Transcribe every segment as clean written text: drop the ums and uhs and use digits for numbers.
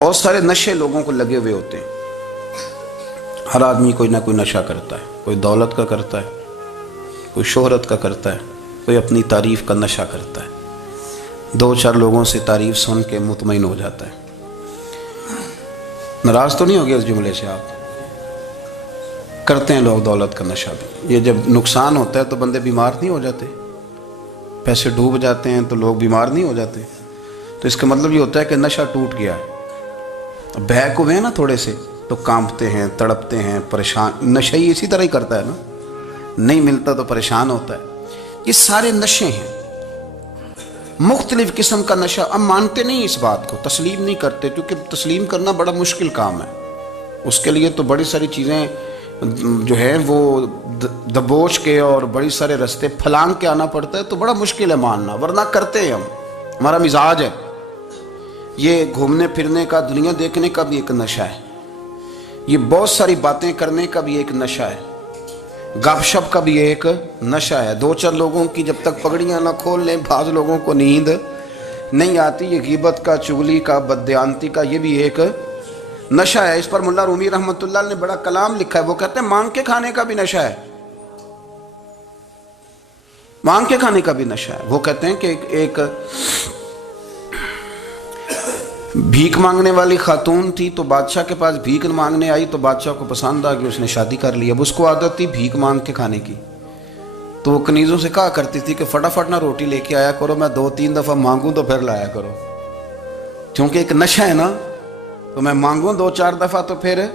بہت سارے نشے لوگوں کو لگے ہوئے ہوتے ہیں۔ ہر آدمی کوئی نہ کوئی نشہ کرتا ہے، کوئی دولت کا کرتا ہے، کوئی شہرت کا کرتا ہے، کوئی اپنی تعریف کا نشہ کرتا ہے، دو چار لوگوں سے تعریف سن کے مطمئن ہو جاتا ہے۔ ناراض تو نہیں ہو گیا اس جملے سے؟ آپ کرتے ہیں لوگ دولت کا نشہ بھی۔ یہ جب نقصان ہوتا ہے تو بندے بیمار نہیں ہو جاتے؟ پیسے ڈوب جاتے ہیں تو لوگ بیمار نہیں ہو جاتے؟ تو اس کا مطلب یہ ہوتا ہے کہ نشہ ٹوٹ گیا ہے۔ بہک ہوئے ہیں نا تھوڑے سے تو کانپتے ہیں، تڑپتے ہیں، پریشان۔ نشہ ہی اسی طرح ہی کرتا ہے نا، نہیں ملتا تو پریشان ہوتا ہے۔ یہ سارے نشے ہیں، مختلف قسم کا نشہ۔ ہم مانتے نہیں اس بات کو، تسلیم نہیں کرتے، کیونکہ تسلیم کرنا بڑا مشکل کام ہے۔ اس کے لیے تو بڑی ساری چیزیں جو ہیں وہ دبوچ کے اور بڑی سارے رستے پھلانگ کے آنا پڑتا ہے، تو بڑا مشکل ہے ماننا، ورنہ کرتے ہیں ہم۔ ہمارا مزاج ہے یہ گھومنے پھرنے کا، دنیا دیکھنے کا بھی ایک نشہ ہے، یہ بہت ساری باتیں کرنے کا بھی ایک نشہ ہے، گپ شپ کا بھی ایک نشہ ہے۔ دو چار لوگوں کی جب تک پگڑیاں نہ کھول لیں، بعض لوگوں کو نیند نہیں آتی۔ یہ غیبت کا، چغلی کا، بددیانتی کا، یہ بھی ایک نشہ ہے۔ اس پر ملا رومی رحمۃ اللہ نے بڑا کلام لکھا ہے۔ وہ کہتے ہیں مانگ کے کھانے کا بھی نشہ ہے، مانگ کے کھانے کا بھی نشہ ہے۔ وہ کہتے ہیں کہ ایک بھیک مانگنے والی خاتون تھی، تو بادشاہ کے پاس بھیک مانگنے آئی، تو بادشاہ کو پسند آ گئی، اس نے شادی کر لی۔ اب اس کو عادت تھی بھیک مانگ کے کھانے کی، تو وہ کنیزوں سے کہا کرتی تھی کہ فٹافٹ نہ روٹی لے کے آیا کرو، میں 2-3 دفعہ مانگوں تو پھر لایا کرو، کیونکہ ایک نشہ ہے نا، تو میں مانگوں 2-4 دفعہ تو پھر۔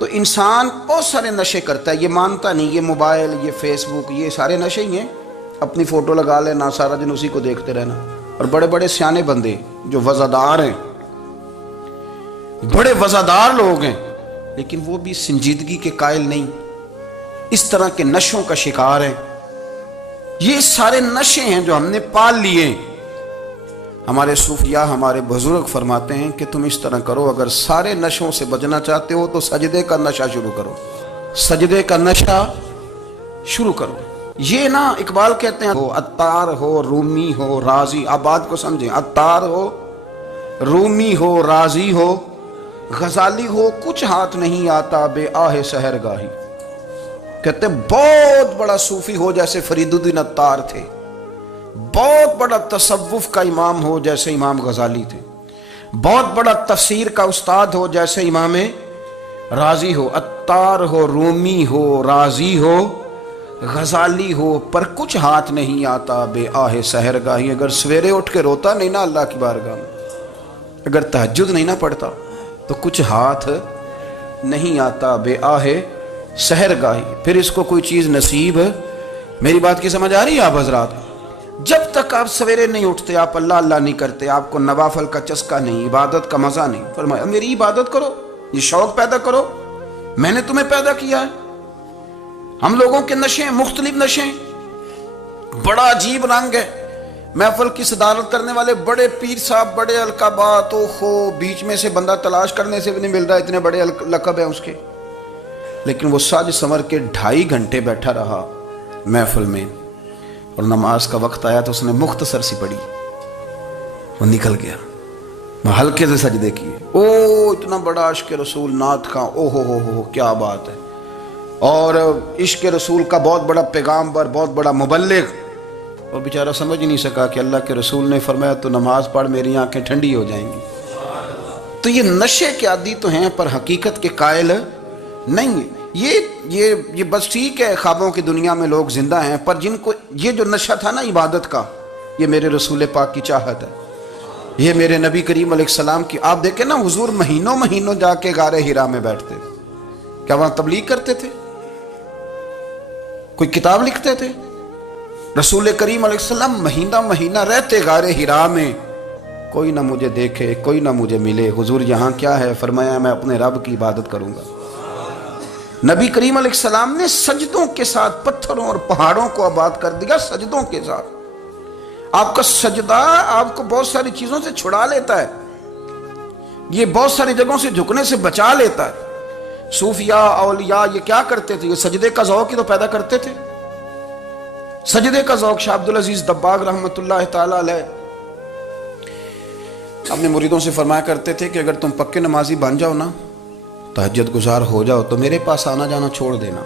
تو انسان بہت سارے نشے کرتا ہے، یہ مانتا نہیں۔ یہ موبائل، یہ فیس بک، یہ سارے نشے ہی ہیں۔ اپنی فوٹو لگا لینا، سارا دن اسی کو دیکھتے رہنا۔ اور بڑے بڑے سیانے بندے جو وزادار ہیں، بڑے وزادار لوگ ہیں، لیکن وہ بھی سنجیدگی کے قائل نہیں، اس طرح کے نشوں کا شکار ہیں۔ یہ سارے نشے ہیں جو ہم نے پال لیے۔ ہمارے صوفیاء، ہمارے بزرگ فرماتے ہیں کہ تم اس طرح کرو، اگر سارے نشوں سے بچنا چاہتے ہو تو سجدے کا نشہ شروع کرو، سجدے کا نشہ شروع کرو۔ یہ نا اقبال کہتے ہیں، ہو عطار ہو، رومی ہو، رازی، آپ بات کو سمجھیں، عطار ہو، رومی ہو، رازی ہو، غزالی ہو، کچھ ہاتھ نہیں آتا بے آہ سحر گاہی۔ کہتے ہیں بہت بڑا صوفی ہو جیسے فرید الدین عطار تھے، بہت بڑا تصوف کا امام ہو جیسے امام غزالی تھے، بہت بڑا تفسیر کا استاد ہو جیسے امام رازی ہو، عطار ہو، رومی ہو، رازی ہو، غزالی ہو، پر کچھ ہاتھ نہیں آتا بے آہ سحر گاہی۔ اگر سویرے اٹھ کے روتا نہیں نا اللہ کی بارگاہ میں، اگر تہجد نہیں نہ پڑھتا، تو کچھ ہاتھ نہیں آتا بے آہ سحر گاہی۔ پھر اس کو کوئی چیز نصیب، میری بات کی سمجھ آ رہی ہے آپ حضرات؟ جب تک آپ سویرے نہیں اٹھتے، آپ اللہ اللہ نہیں کرتے، آپ کو نوافل کا چسکا نہیں، عبادت کا مزہ نہیں، فرمایا میری عبادت کرو، یہ شوق پیدا کرو، میں نے تمہیں پیدا کیا ہے۔ ہم لوگوں کے نشے ہیں، مختلف نشے ہیں، بڑا عجیب رنگ ہے۔ محفل کی صدارت کرنے والے بڑے پیر صاحب، بڑے القابات، بیچ میں سے بندہ تلاش کرنے سے بھی نہیں مل رہا، اتنے بڑے لقب ہیں اس کے، لیکن وہ سج سنور کے 2.5 گھنٹے بیٹھا رہا محفل میں، اور نماز کا وقت آیا تو اس نے مختصر سی پڑھی، وہ نکل گیا، وہ ہلکے سے سجدے کیے۔ اتنا بڑا عشق رسول، نعت خواں، ہو کیا بات ہے، اور عشق رسول کا بہت بڑا پیغامبر، بہت بڑا مبلغ، اور بیچارہ سمجھ ہی نہیں سکا کہ اللہ کے رسول نے فرمایا تو نماز پڑھ میری آنکھیں ٹھنڈی ہو جائیں گی۔ تو یہ نشے کے عادی تو ہیں، پر حقیقت کے قائل نہیں ہیں۔ یہ بس ٹھیک ہے، خوابوں کی دنیا میں لوگ زندہ ہیں، پر جن کو یہ جو نشہ تھا نا عبادت کا، یہ میرے رسول پاک کی چاہت ہے، یہ میرے نبی کریم علیہ السلام کی۔ آپ دیکھیں نا، حضور مہینوں جا کے غار حرا میں بیٹھتے تھے، کیا وہاں تبلیغ کرتے تھے؟ کوئی کتاب لکھتے تھے؟ رسول کریم علیہ السلام مہینہ رہتے غار حرا میں، کوئی نہ مجھے دیکھے، کوئی نہ مجھے ملے، حضور یہاں کیا ہے؟ فرمایا میں اپنے رب کی عبادت کروں گا۔ نبی کریم علیہ السلام نے سجدوں کے ساتھ پتھروں اور پہاڑوں کو آباد کر دیا، سجدوں کے ساتھ۔ آپ کا سجدہ آپ کو بہت ساری چیزوں سے چھڑا لیتا ہے، یہ بہت ساری جگہوں سے جھکنے سے بچا لیتا ہے۔ صوفیاء، اولیاء یہ کیا کرتے تھے؟ یہ سجدے کا ذوق ہی تو پیدا کرتے تھے، سجدے کا ذوق۔ شاہ عبدالعزیز دباغ رحمۃ اللہ تعالی علیہ اپنے مریدوں سے فرمایا کرتے تھے کہ اگر تم پکے نمازی بن جاؤ نا، تہجد گزار ہو جاؤ، تو میرے پاس آنا جانا چھوڑ دینا۔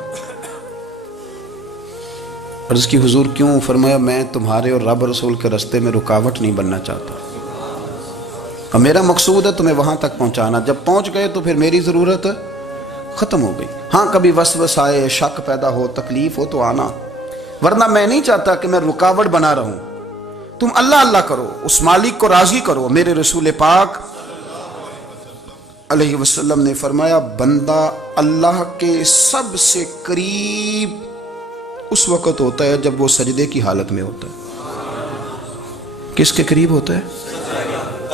عرض کی حضور کیوں؟ فرمایا میں تمہارے اور رب رسول کے راستے میں رکاوٹ نہیں بننا چاہتا، اور میرا مقصود ہے تمہیں وہاں تک پہنچانا۔ جب پہنچ گئے تو پھر میری ضرورت ختم ہو گئی۔ ہاں کبھی وسوس آئے، شک پیدا ہو، تکلیف ہو تو آنا، ورنہ میں نہیں چاہتا کہ میں رکاوٹ بنا رہوں۔ تم اللہ اللہ کرو، اس مالک کو راضی کرو۔ میرے رسول پاک علیہ وسلم نے فرمایا بندہ اللہ کے سب سے قریب اس وقت ہوتا ہے جب وہ سجدے کی حالت میں ہوتا ہے۔ کس کے قریب ہوتا ہے؟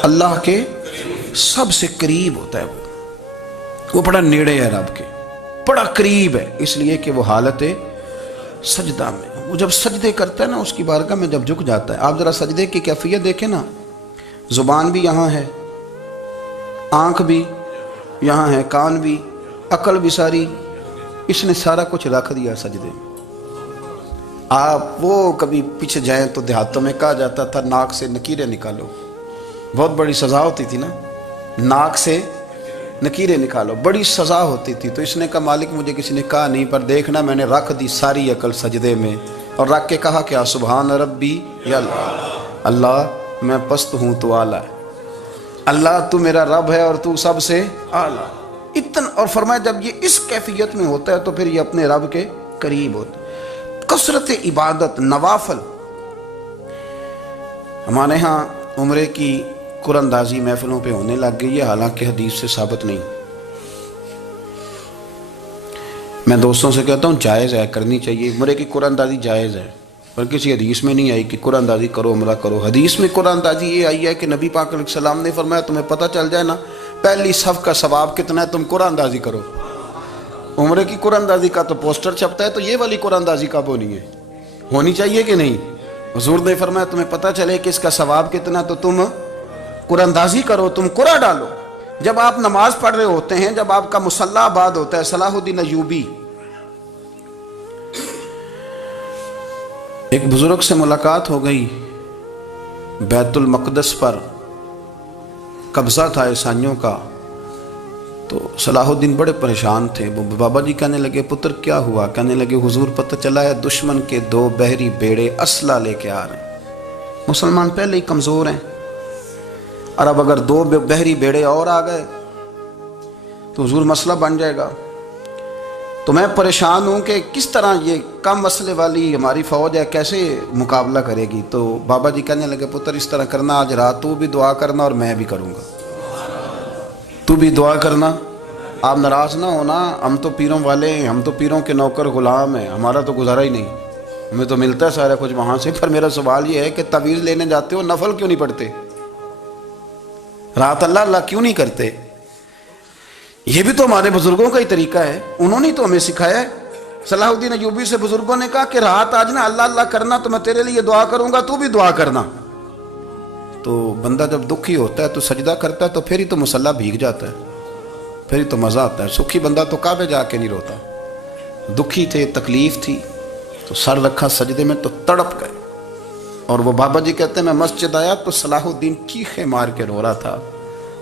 اللہ کے سب سے قریب ہوتا ہے۔ وہ بڑا نیڑے ہے رب کے، بڑا قریب ہے، اس لیے کہ وہ حالت سجدہ میں۔ وہ جب سجدے کرتا ہے نا، اس کی بارگاہ میں جب جھک جاتا ہے، آپ ذرا سجدے کی کیفیت دیکھیں نا، زبان بھی یہاں ہے، آنکھ بھی یہاں ہے، کان بھی، عقل بھی ساری، اس نے سارا کچھ رکھ دیا سجدے میں۔ آپ وہ کبھی پیچھے جائیں تو دیہاتوں میں کہا جاتا تھا ناک سے نکیریں نکالو، بہت بڑی سزا ہوتی تھی نا، ناک سے نکیریں نکالو، بڑی سزا ہوتی تھی۔ تو اس نے کہا مالک مجھے کسی نے کہا نہیں، پر دیکھنا میں نے رکھ دی ساری عقل سجدے میں، اور رکھ کے کہا کیا؟ سبحان ربی یا اللہ، اللہ میں پست ہوں تو اعلیٰ ہے، اللہ تو میرا رب ہے اور تو سب سے اعلیٰ اتنا۔ اور فرمایا جب یہ اس کیفیت میں ہوتا ہے تو پھر یہ اپنے رب کے قریب ہوتا ہے۔ کثرت عبادت، نوافل۔ ہمارے ہاں عمرے کی قرآن اندازی محفلوں پہ ہونے لگ گئی ہے، حالانکہ حدیث سے ثابت نہیں۔ میں دوستوں سے کہتا ہوں جائز ہے، کرنی چاہیے، عمرے کی قرآن اندازی جائز ہے، پر کسی حدیث میں نہیں آئی کہ قرآن اندازی کرو عمرہ کرو۔ حدیث میں قرآن اندازی یہ آئی ہے کہ نبی پاک علیہ السلام نے فرمایا تمہیں پتہ چل جائے نا پہلی صف کا ثواب کتنا ہے، تم قرآن اندازی کرو۔ عمرے کی قرآن اندازی کا تو پوسٹر چھپتا ہے، تو یہ والی قرآن اندازی کب ہونی ہے؟ ہونی چاہیے کہ نہیں؟ حضور نے فرمایا تمہیں پتہ چلے کہ اس کا ثواب کتنا، تو تم قرآن اندازی کرو، تم قرآن ڈالو۔ جب آپ نماز پڑھ رہے ہوتے ہیں، جب آپ کا مصلی آباد ہوتا ہے، صلاح الدین ایوبی ایک بزرگ سے ملاقات ہو گئی، بیت المقدس پر قبضہ تھا عیسائیوں کا، تو صلاح الدین بڑے پریشان تھے۔ وہ بابا جی کہنے لگے پتر کیا ہوا؟ کہنے لگے حضور پتہ چلا ہے دشمن کے 2 بحری بیڑے اسلحہ لے کے آ رہے ہیں، مسلمان پہلے ہی کمزور ہیں، اور اب اگر 2 بحری بیڑے اور آ گئے تو حضور مسئلہ بن جائے گا۔ تو میں پریشان ہوں کہ کس طرح یہ کم مسئلے والی ہماری فوج ہے کیسے مقابلہ کرے گی۔ تو بابا جی کہنے لگے پتر اس طرح کرنا، آج رات تو بھی دعا کرنا اور میں بھی کروں گا، تو بھی دعا کرنا، آپ ناراض نہ ہونا، ہم تو پیروں والے ہیں، ہم تو پیروں کے نوکر غلام ہیں، ہمارا تو گزارا ہی نہیں، ہمیں تو ملتا ہے سارا کچھ وہاں سے۔ پر میرا سوال یہ ہے کہ تعویذ لینے جاتے ہو نفل کیوں نہیں پڑھتے؟ رات اللہ اللہ کیوں نہیں کرتے؟ یہ بھی تو ہمارے بزرگوں کا ہی طریقہ ہے، انہوں نے تو ہمیں سکھایا ہے۔ صلاح الدین ایوبی سے بزرگوں نے کہا کہ رات آج نا اللہ اللہ کرنا، تو میں تیرے لیے دعا کروں گا، تو بھی دعا کرنا۔ تو بندہ جب دکھی ہوتا ہے تو سجدہ کرتا ہے، تو پھر ہی تو مصلی بھیگ جاتا ہے، پھر ہی تو مزہ آتا ہے۔ سکھی بندہ تو کعبے جا کے نہیں روتا، دکھی تھے، تکلیف تھی، تو سر رکھا سجدے میں تو تڑپ گئے۔ اور وہ بابا جی کہتے ہیں میں مسجد آیا تو صلاح الدین چیخے مار کے رو رہا تھا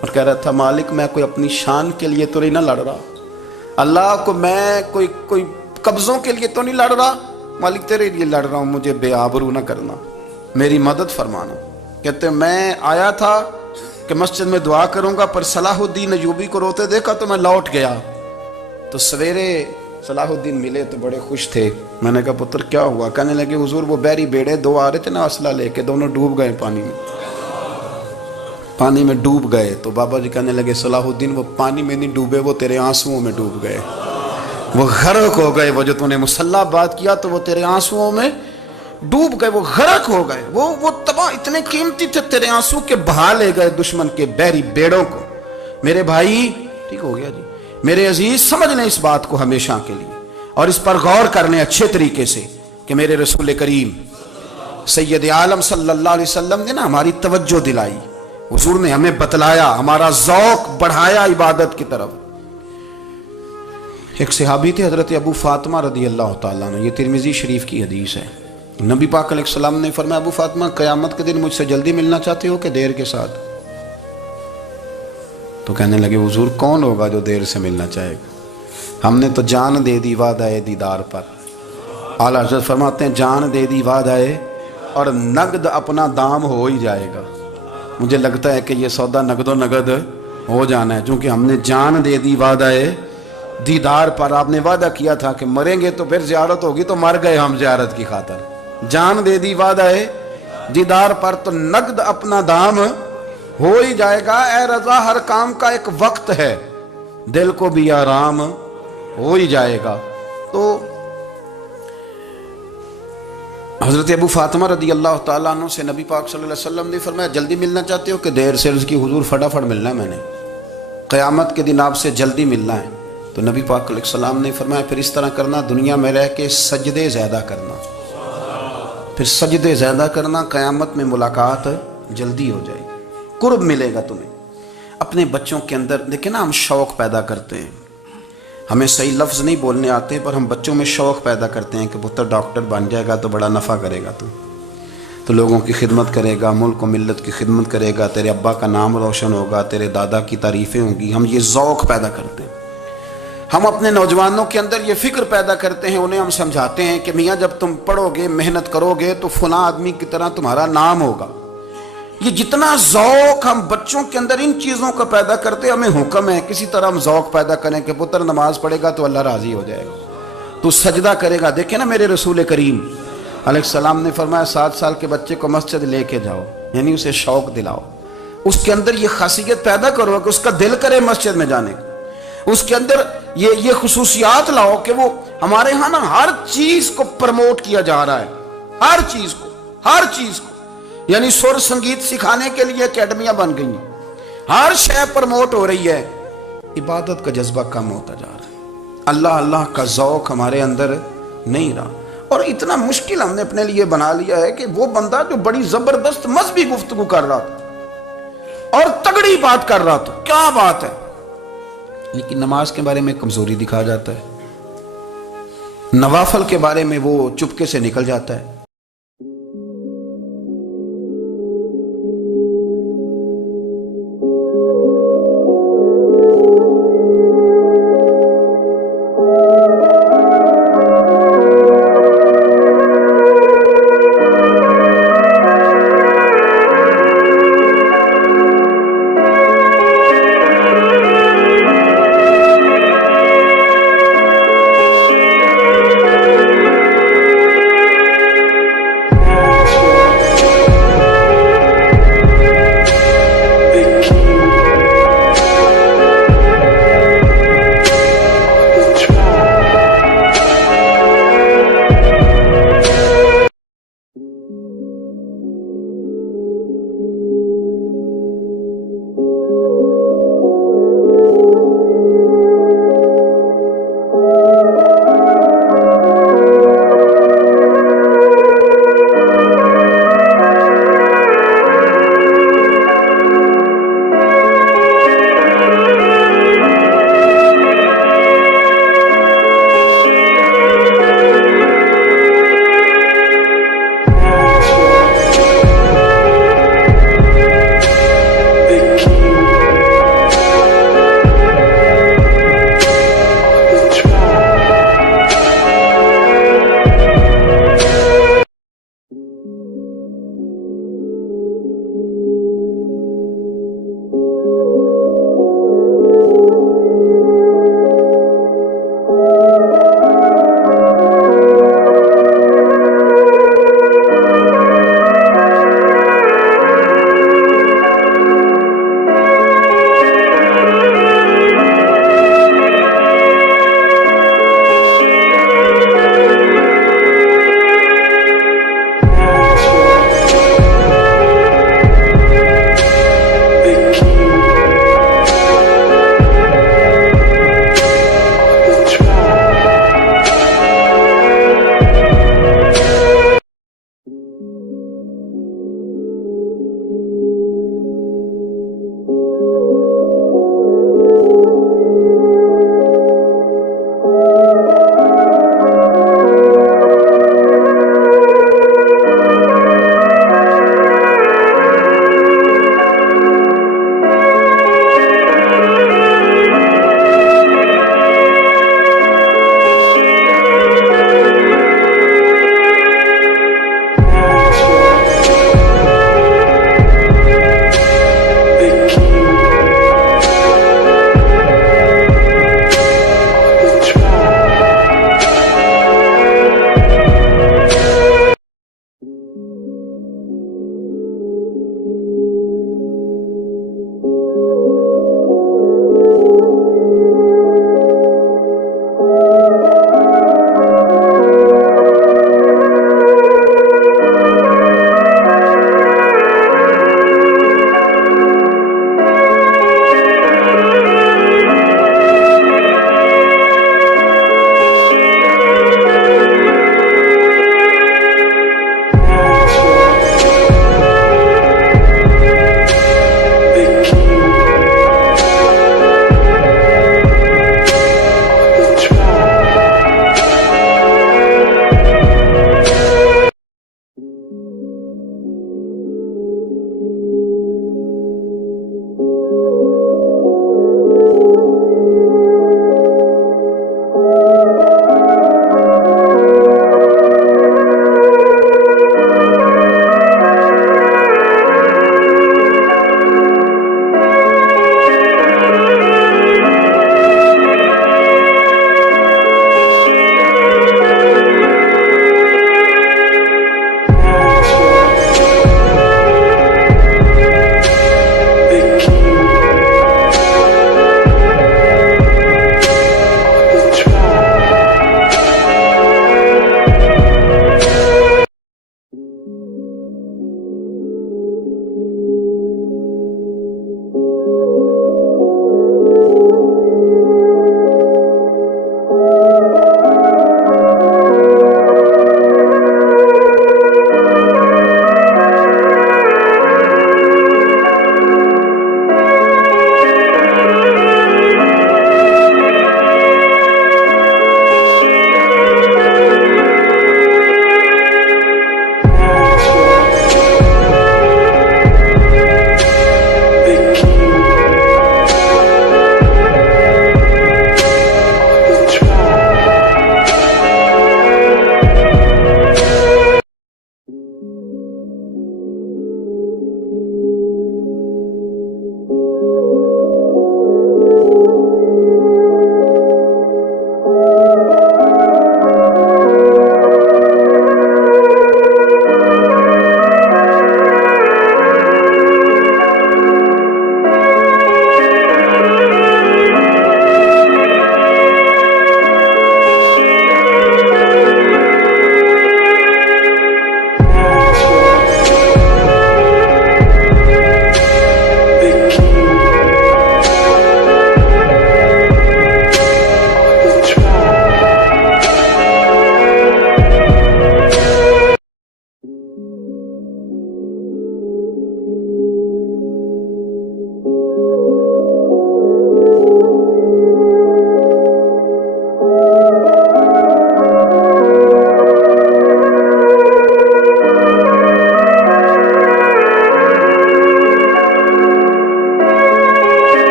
اور کہہ رہا تھا مالک میں کوئی اپنی شان کے لیے تو نہیں نہ لڑ رہا، اللہ کو میں کوئی قبضوں کے لیے تو نہیں لڑ رہا، مالک تیرے لیے لڑ رہا ہوں، مجھے بے آبرو نہ کرنا، میری مدد فرمانا۔ کہتے ہیں میں آیا تھا کہ مسجد میں دعا کروں گا، پر صلاح الدین ایوبی کو روتے دیکھا تو میں لوٹ گیا۔ تو سویرے صلاح الدین ملے تو بڑے خوش تھے۔ میں نے کہا پتر کیا ہوا؟ کہنے لگے حضور وہ بحری بیڑے 2 آ رہے تھے نا اسلحہ لے کے، دونوں ڈوب گئے پانی میں ڈوب گئے۔ تو بابا جی کہنے لگے صلاح الدین وہ پانی میں نہیں ڈوبے، وہ تیرے آنسوؤں میں ڈوب گئے، وہ غرق ہو گئے، وہ جو تو نے مصلی بات کیا تو وہ تیرے آنسوؤں میں ڈوب گئے، وہ غرق ہو گئے، وہ تباہ، اتنے قیمتی تھے تیرے آنسو کے بہا لے گئے دشمن کے بحری بیڑوں کو۔ میرے بھائی ٹھیک ہو گیا جی، میرے عزیز سمجھ لیں اس بات کو ہمیشہ کے لیے، اور اس پر غور کرنے اچھے طریقے سے کہ میرے رسول کریم سید عالم صلی اللہ علیہ وسلم نے نا ہماری توجہ دلائی، حضور نے ہمیں بتلایا، ہمارا ذوق بڑھایا عبادت کی طرف۔ ایک صحابی تھے حضرت ابو فاطمہ رضی اللہ تعالیٰ عنہ، یہ ترمذی شریف کی حدیث ہے۔ نبی پاک علیہ السلام نے فرمایا ابو فاطمہ قیامت کے دن مجھ سے جلدی ملنا چاہتے ہو کہ دیر کے ساتھ؟ تو کہنے لگے حضور کون ہوگا جو دیر سے ملنا چاہے گا؟ ہم نے تو جان دے دی وعدہ دیدار پر۔ اعلیٰ حضرت فرماتے ہیں جان دے دی وعدہ اور نقد اپنا دام ہو ہی جائے گا۔ مجھے لگتا ہے کہ یہ سودا نقد و نقد ہو جانا ہے، چونکہ ہم نے جان دے دی وعدہ دیدار پر۔ آپ نے وعدہ کیا تھا کہ مریں گے تو پھر زیارت ہوگی، تو مر گئے ہم زیارت کی خاطر۔ جان دے دی وعدہ دیدار پر تو نقد اپنا دام ہو ہی جائے گا۔ اے رضا ہر کام کا ایک وقت ہے، دل کو بھی آرام ہو ہی جائے گا۔ تو حضرت ابو فاطمہ رضی اللہ تعالیٰ عنہ سے نبی پاک صلی اللہ علیہ وسلم نے فرمایا جلدی ملنا چاہتے ہو کہ دیر سے؟ عرض کی حضور فٹافٹ ملنا ہے، میں نے قیامت کے دن آپ سے جلدی ملنا ہے۔ تو نبی پاک علیہ السلام نے فرمایا پھر اس طرح کرنا، دنیا میں رہ کے سجدے زیادہ کرنا، پھر سجدے زیادہ کرنا، قیامت میں ملاقات جلدی ہو جائے گی، قرب ملے گا تمہیں۔ اپنے بچوں کے اندر دیکھیں نا، ہم شوق پیدا کرتے ہیں، ہمیں صحیح لفظ نہیں بولنے آتے پر ہم بچوں میں شوق پیدا کرتے ہیں کہ پتر ڈاکٹر بن جائے گا تو بڑا نفع کرے گا، تو لوگوں کی خدمت کرے گا، ملک و ملت کی خدمت کرے گا، تیرے ابا کا نام روشن ہوگا، تیرے دادا کی تعریفیں ہوں گی۔ ہم یہ ذوق پیدا کرتے ہیں۔ ہم اپنے نوجوانوں کے اندر یہ فکر پیدا کرتے ہیں، انہیں ہم سمجھاتے ہیں کہ میاں جب تم پڑھو گے، محنت کرو گے تو فلاں آدمی کی طرح تمہارا نام ہوگا۔ یہ جتنا ذوق ہم بچوں کے اندر ان چیزوں کا پیدا کرتے، ہمیں حکم ہے کسی طرح ہم ذوق پیدا کریں کہ پتر نماز پڑھے گا تو اللہ راضی ہو جائے گا، تو سجدہ کرے گا۔ دیکھیں نا میرے رسول کریم علیہ السلام نے فرمایا 7 سال کے بچے کو مسجد لے کے جاؤ، یعنی اسے شوق دلاؤ، اس کے اندر یہ خاصیت پیدا کرو کہ اس کا دل کرے مسجد میں جانے کا، اس کے اندر یہ خصوصیات لاؤ کہ وہ ہمارے ہاں نا ہر چیز کو پروموٹ کیا جا رہا ہے، ہر چیز کو، یعنی سر سنگیت سکھانے کے لیے اکیڈمیاں بن گئی ہیں، ہر شے پروموٹ ہو رہی ہے، عبادت کا جذبہ کم ہوتا جا رہا ہے، اللہ کا ذوق ہمارے اندر نہیں رہا۔ اور اتنا مشکل ہم نے اپنے لیے بنا لیا ہے کہ وہ بندہ جو بڑی زبردست مذہبی گفتگو کر رہا تھا اور تگڑی بات کر رہا تھا، کیا بات ہے، لیکن نماز کے بارے میں کمزوری دکھا جاتا ہے، نوافل کے بارے میں وہ چپکے سے نکل جاتا ہے،